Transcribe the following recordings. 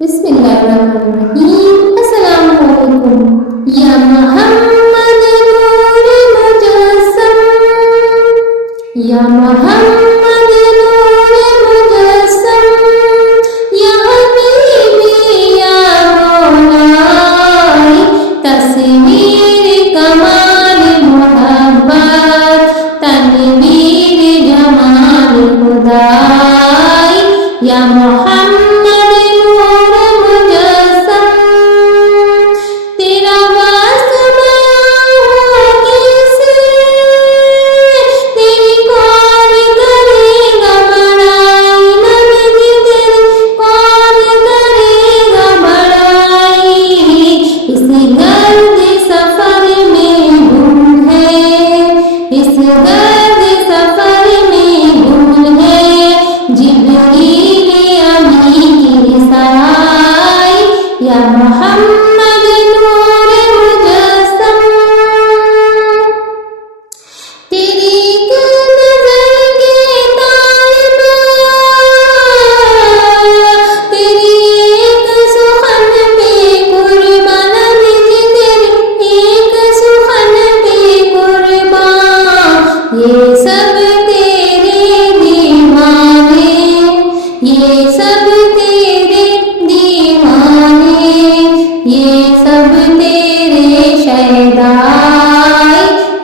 बिस्मिल्लाहिर्रहमानिर्रहीम। अस्सलाम वालेकुम। या मोहम्मद नूर मुजस्सम, या मोहम्मद नूर मुजस्सम, या हबीबी या मौलाई, तस्वीर कमाल मोहब्बत, तनवीर जमाल खुदाई, या मोहम्मद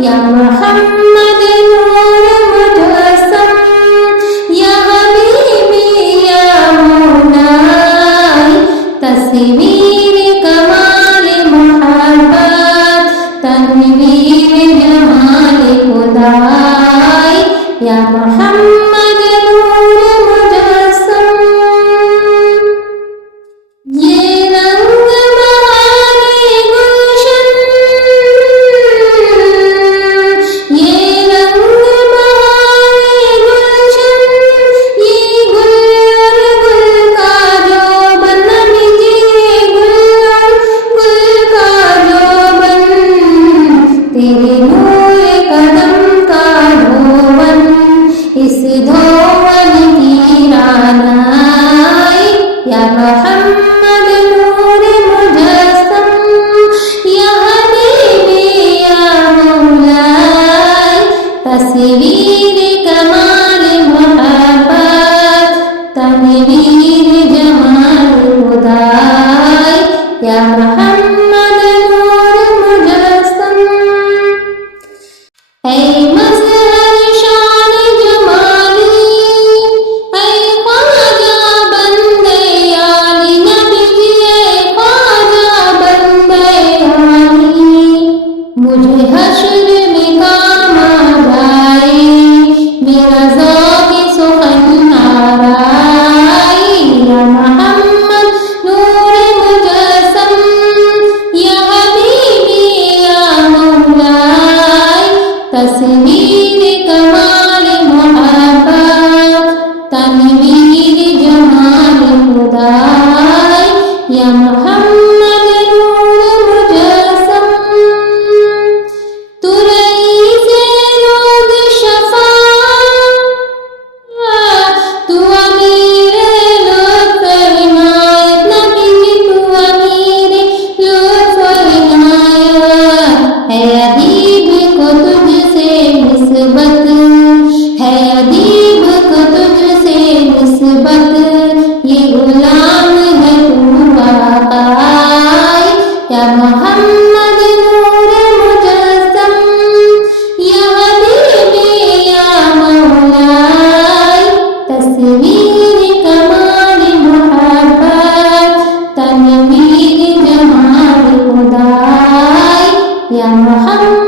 या मोहम्मद नूर मुजस्सम, या हबीबी या मौलाई, तस्वीर कमाल मोहब्बत, तनवीर जमाल खुदाई, या मोहम्मद नूर मुजस्सम। ये रंग बहारे गुलशन, इस धोवन की रानाई, या मोहम्मद नूर मुजस्सम, या हबीबी या मौलाई, तस्वीर कमाल मोहब्बत, तनवीर जमाल खुदाई, या मोहम्मद नूर मुजस्सम। मुझे हश्र में काम आ जाए, मेरा ज़ौक़ सुख़न आराई, या मोहम्मद नूर मुजस्सम, या हबीबी या मौलाई, तस्वीर कमाल मोहब्बत, तनवीर जमाल खुदाई, या मोहम्मद नूर मुजस्सम। या मोहम्मद नूर मुजस्सम, या हबीबी या मौलाई, तस्वीर कमाल मोहब्बत, तनवीर जमाल खुदाई, या मोहम्मद